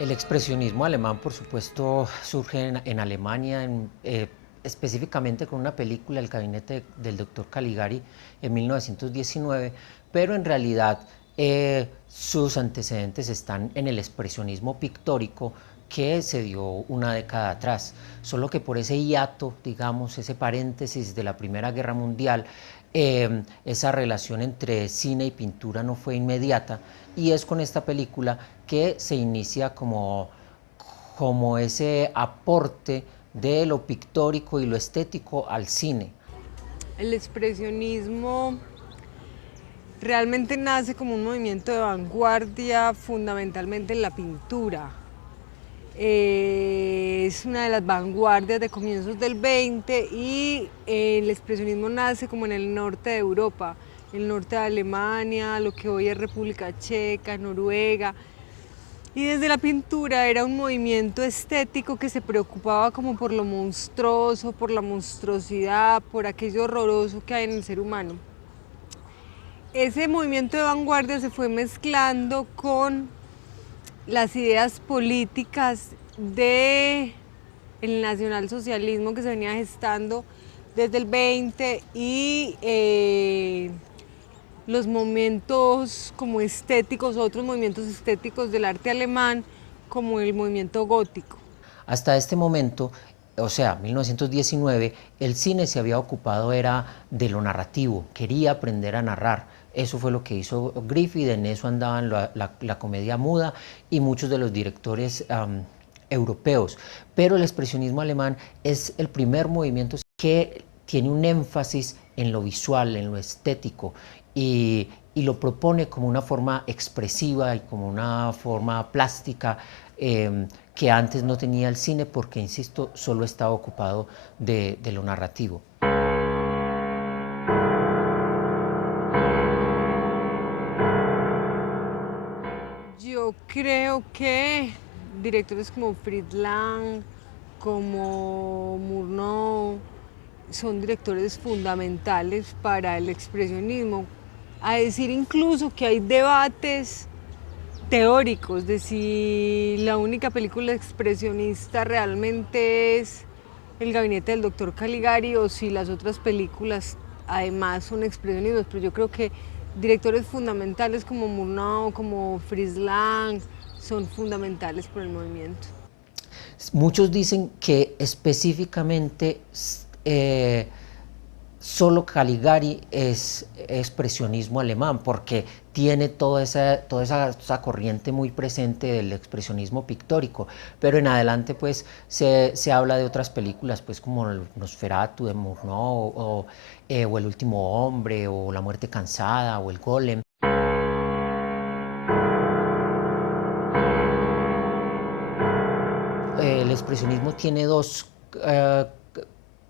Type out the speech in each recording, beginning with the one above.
El expresionismo alemán, por supuesto, surge en Alemania, específicamente con una película, El gabinete del doctor Caligari, en 1919, pero en realidad sus antecedentes están en el expresionismo pictórico que se dio una década atrás, solo que por ese hiato, digamos, ese paréntesis de la Primera Guerra Mundial, esa relación entre cine y pintura no fue inmediata, y es con esta película que se inicia como ese aporte de lo pictórico y lo estético al cine. El expresionismo realmente nace como un movimiento de vanguardia fundamentalmente en la pintura. Es una de las vanguardias de comienzos del 20 y el expresionismo nace como en el norte de Europa, el norte de Alemania, lo que hoy es República Checa, Noruega. Y desde la pintura era un movimiento estético que se preocupaba como por lo monstruoso, por la monstruosidad, por aquello horroroso que hay en el ser humano. Ese movimiento de vanguardia se fue mezclando con las ideas políticas del nacionalsocialismo que se venía gestando desde el 20 y los momentos como estéticos, otros movimientos estéticos del arte alemán, como el movimiento gótico. Hasta este momento, o sea, 1919, el cine se había ocupado era de lo narrativo, quería aprender a narrar. Eso fue lo que hizo Griffith, en eso andaban la comedia muda y muchos de los directores europeos. Pero el expresionismo alemán es el primer movimiento que tiene un énfasis en lo visual, en lo estético, y lo propone como una forma expresiva y como una forma plástica que antes no tenía el cine porque, insisto, solo estaba ocupado de lo narrativo. Yo creo que directores como Fritz Lang, como Murnau, son directores fundamentales para el expresionismo. A decir incluso que hay debates teóricos de si la única película expresionista realmente es El gabinete del doctor Caligari o si las otras películas además son expresionistas, pero yo creo que directores fundamentales como Murnau, como Fritz Lang, son fundamentales por el movimiento. Muchos dicen que específicamente solo Caligari es expresionismo alemán, porque tiene toda esa corriente muy presente del expresionismo pictórico, pero en adelante pues se habla de otras películas pues como Nosferatu de Murnau o El último hombre o La muerte cansada o El golem. El expresionismo tiene dos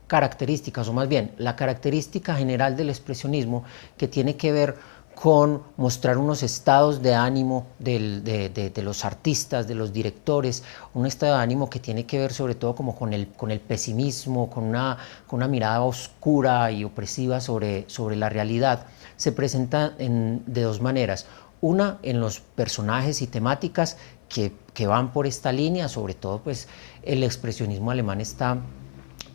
características, o más bien, la característica general del expresionismo que tiene que ver con mostrar unos estados de ánimo de los artistas, de los directores, un estado de ánimo que tiene que ver sobre todo como con el pesimismo, con una mirada oscura y opresiva sobre la realidad. Se presenta de dos maneras. Una, en los personajes y temáticas que van por esta línea, sobre todo pues el expresionismo alemán está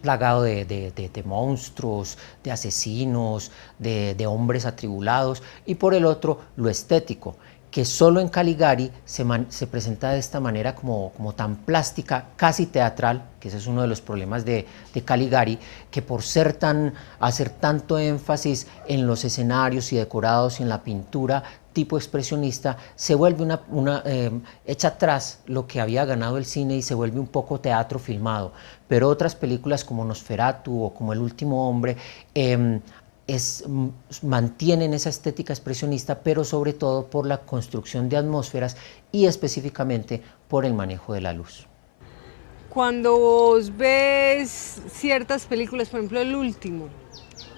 plagado de monstruos, de asesinos, de hombres atribulados, y por el otro lo estético, que solo en Caligari se presenta de esta manera como tan plástica, casi teatral, que ese es uno de los problemas de Caligari, que por hacer tanto énfasis en los escenarios y decorados y en la pintura tipo expresionista, se vuelve echa atrás lo que había ganado el cine y se vuelve un poco teatro filmado. Pero otras películas como Nosferatu o como El último hombre mantienen esa estética expresionista, pero sobre todo por la construcción de atmósferas y específicamente por el manejo de la luz. Cuando vos ves ciertas películas, por ejemplo El último,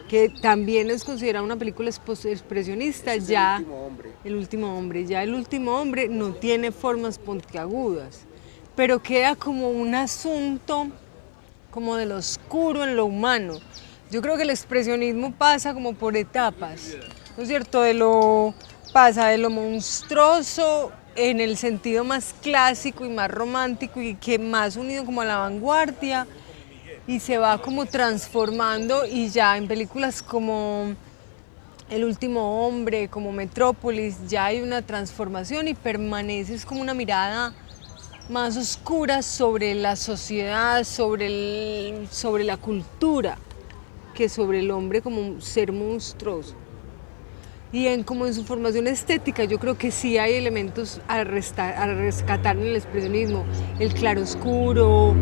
que también es considerada una película expresionista, ya El último hombre, ya El último hombre no tiene formas puntiagudas, pero queda como un asunto como de lo oscuro en lo humano. Yo creo que el expresionismo pasa como por etapas, ¿no es cierto? Pasa de lo monstruoso en el sentido más clásico y más romántico y que más unido como a la vanguardia, y se va como transformando, y ya en películas como El último hombre, como Metrópolis, ya hay una transformación y permanece, es como una mirada más oscura sobre la sociedad, sobre la cultura, que sobre el hombre como un ser monstruoso. Y como en su formación estética, yo creo que sí hay elementos a rescatar en el expresionismo. El claroscuro,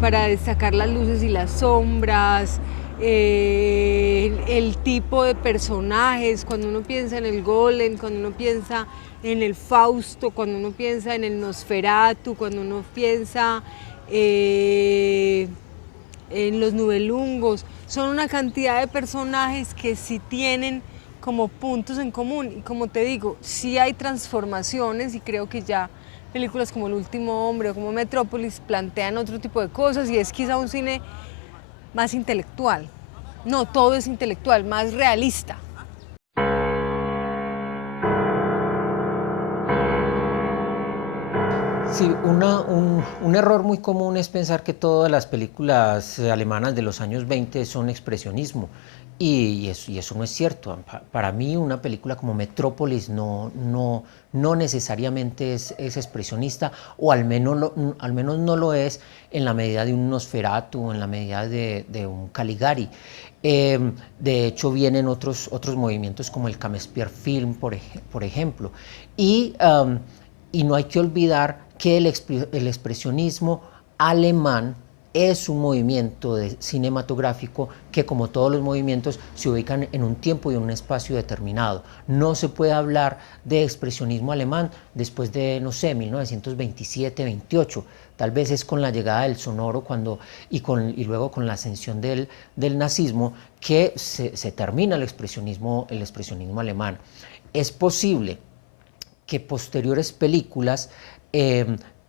para destacar las luces y las sombras, el tipo de personajes, cuando uno piensa en el Golem, cuando uno piensa en el Fausto, cuando uno piensa en el Nosferatu, cuando uno piensa en los Nubelungos, son una cantidad de personajes que sí tienen como puntos en común, y como te digo, sí hay transformaciones, y creo que ya películas como El último hombre o como Metrópolis plantean otro tipo de cosas, y es quizá un cine más intelectual. No todo es intelectual, más realista. Sí, un error muy común es pensar que todas las películas alemanas de los años 20 son expresionismo, y eso no es cierto. Para mí una película como Metrópolis no necesariamente es expresionista, o al menos no lo es en la medida de un Nosferatu o en la medida de un Caligari. De hecho, vienen otros movimientos como el Camespier-Film, por ejemplo. Y no hay que olvidar que el expresionismo alemán es un movimiento cinematográfico que, como todos los movimientos, se ubican en un tiempo y en un espacio determinado. No se puede hablar de expresionismo alemán después de, no sé, 1927-28. Tal vez es con la llegada del sonoro y luego con la ascensión del nazismo que se termina el expresionismo alemán. Es posible que posteriores películas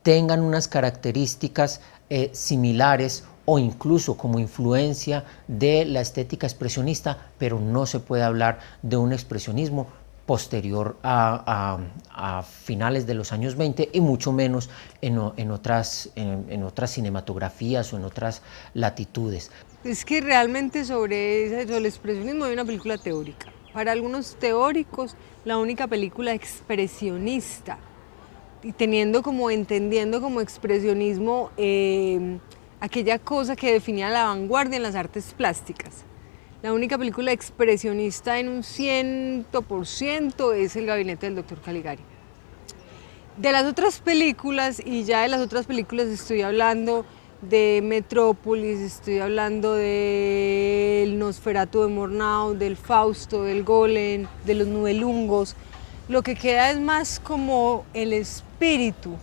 tengan unas características similares, o incluso como influencia de la estética expresionista, pero no se puede hablar de un expresionismo posterior a finales de los años 20, y mucho menos en otras cinematografías o en otras latitudes. Es que realmente sobre el expresionismo hay una película teórica. Para algunos teóricos, la única película expresionista, y entendiendo como expresionismo aquella cosa que definía la vanguardia en las artes plásticas. La única película expresionista en un 100% es El gabinete del Dr. Caligari. De las otras películas, y ya de las otras películas estoy hablando de Metrópolis, estoy hablando del Nosferatu de Murnau, del Fausto, del Golem, de los Nubelungos. Lo que queda es más como el espíritu,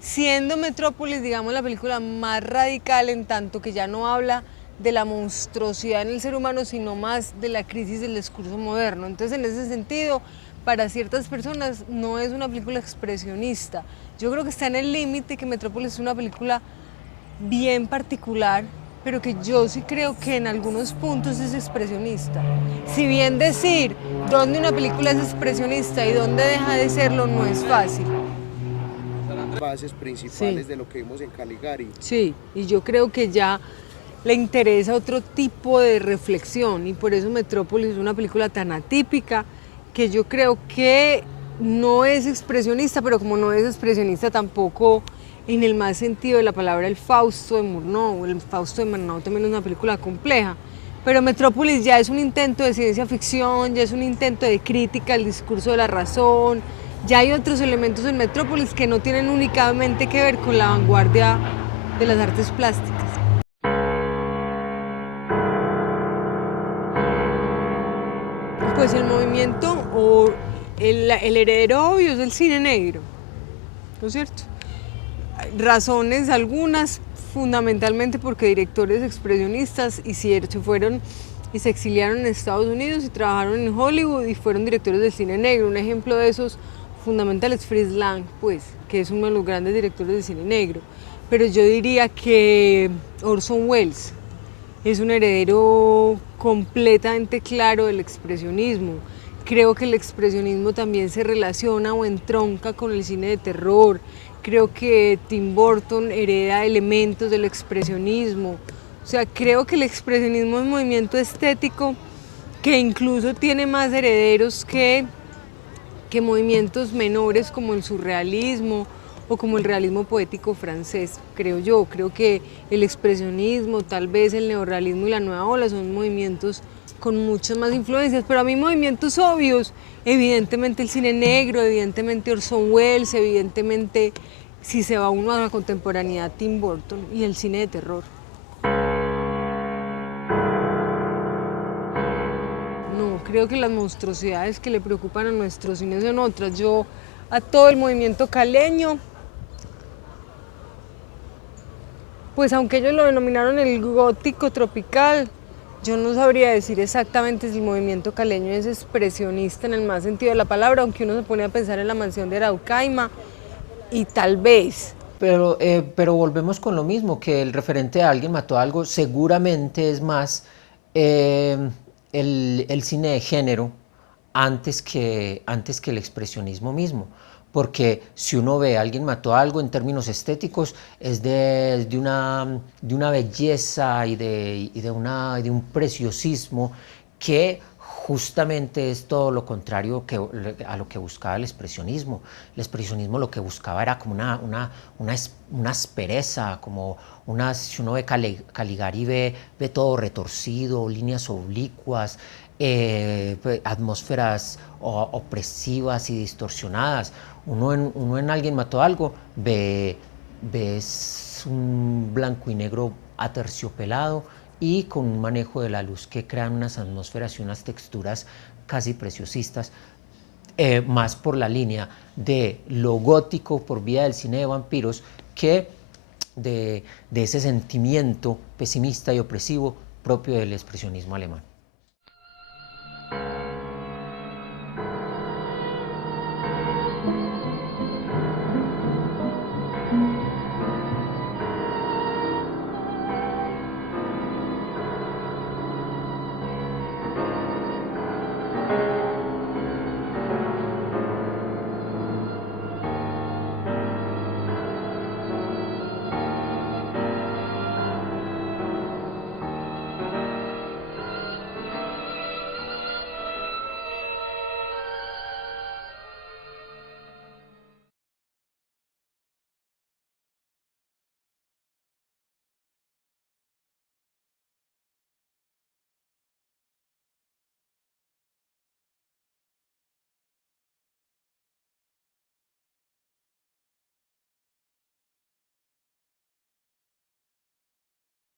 siendo Metrópolis, digamos, la película más radical, en tanto que ya no habla de la monstruosidad en el ser humano, sino más de la crisis del discurso moderno. Entonces, en ese sentido, para ciertas personas no es una película expresionista. Yo creo que está en el límite, que Metrópolis es una película bien particular, pero que yo sí creo que en algunos puntos es expresionista. Si bien decir dónde una película es expresionista y dónde deja de serlo no es fácil. Bases principales de lo que vimos en Caligari. Sí, y yo creo que ya le interesa otro tipo de reflexión, y por eso Metrópolis es una película tan atípica, que yo creo que no es expresionista, pero como no es expresionista tampoco en el más sentido de la palabra el Fausto de Murnau. El Fausto de Murnau también es una película compleja, pero Metrópolis ya es un intento de ciencia ficción, ya es un intento de crítica al discurso de la razón, ya hay otros elementos en Metrópolis que no tienen únicamente que ver con la vanguardia de las artes plásticas. Pues el movimiento o el heredero obvio es el cine negro, ¿no es cierto? Razones algunas, fundamentalmente porque directores expresionistas se fueron y se exiliaron en Estados Unidos y trabajaron en Hollywood y fueron directores del cine negro. Un ejemplo de esos fundamentales es Fritz Lang, pues, que es uno de los grandes directores del cine negro. Pero yo diría que Orson Welles es un heredero completamente claro del expresionismo. Creo que el expresionismo también se relaciona o entronca con el cine de terror. Creo que Tim Burton hereda elementos del expresionismo. O sea, creo que el expresionismo es un movimiento estético que incluso tiene más herederos que movimientos menores como el surrealismo o como el realismo poético francés, creo yo. Creo que el expresionismo, tal vez el neorrealismo y la nueva ola son movimientos con muchas más influencias, pero a mí movimientos obvios, evidentemente el cine negro, evidentemente Orson Welles, evidentemente, si se va uno a la contemporaneidad, Tim Burton y el cine de terror. No, creo que las monstruosidades que le preocupan a nuestro cine son otras. Yo a todo el movimiento caleño, pues aunque ellos lo denominaron el gótico tropical, yo no sabría decir exactamente si el movimiento caleño es expresionista en el más sentido de la palabra, aunque uno se pone a pensar en la mansión de Araucaima y tal vez. Pero volvemos con lo mismo, que el referente de Alguien mató a algo seguramente es más el cine de género antes que el expresionismo mismo. Porque si uno ve Alguien mató a algo en términos estéticos, es de una belleza y de un preciosismo que justamente es todo lo contrario a lo que buscaba el expresionismo. El expresionismo lo que buscaba era como una aspereza, como si uno ve Caligari ve todo retorcido, líneas oblicuas, atmósferas opresivas y distorsionadas. Uno en Alguien mató algo ves un blanco y negro aterciopelado y con un manejo de la luz que crean unas atmósferas y unas texturas casi preciosistas, más por la línea de lo gótico por vía del cine de vampiros que de ese sentimiento pesimista y opresivo propio del expresionismo alemán.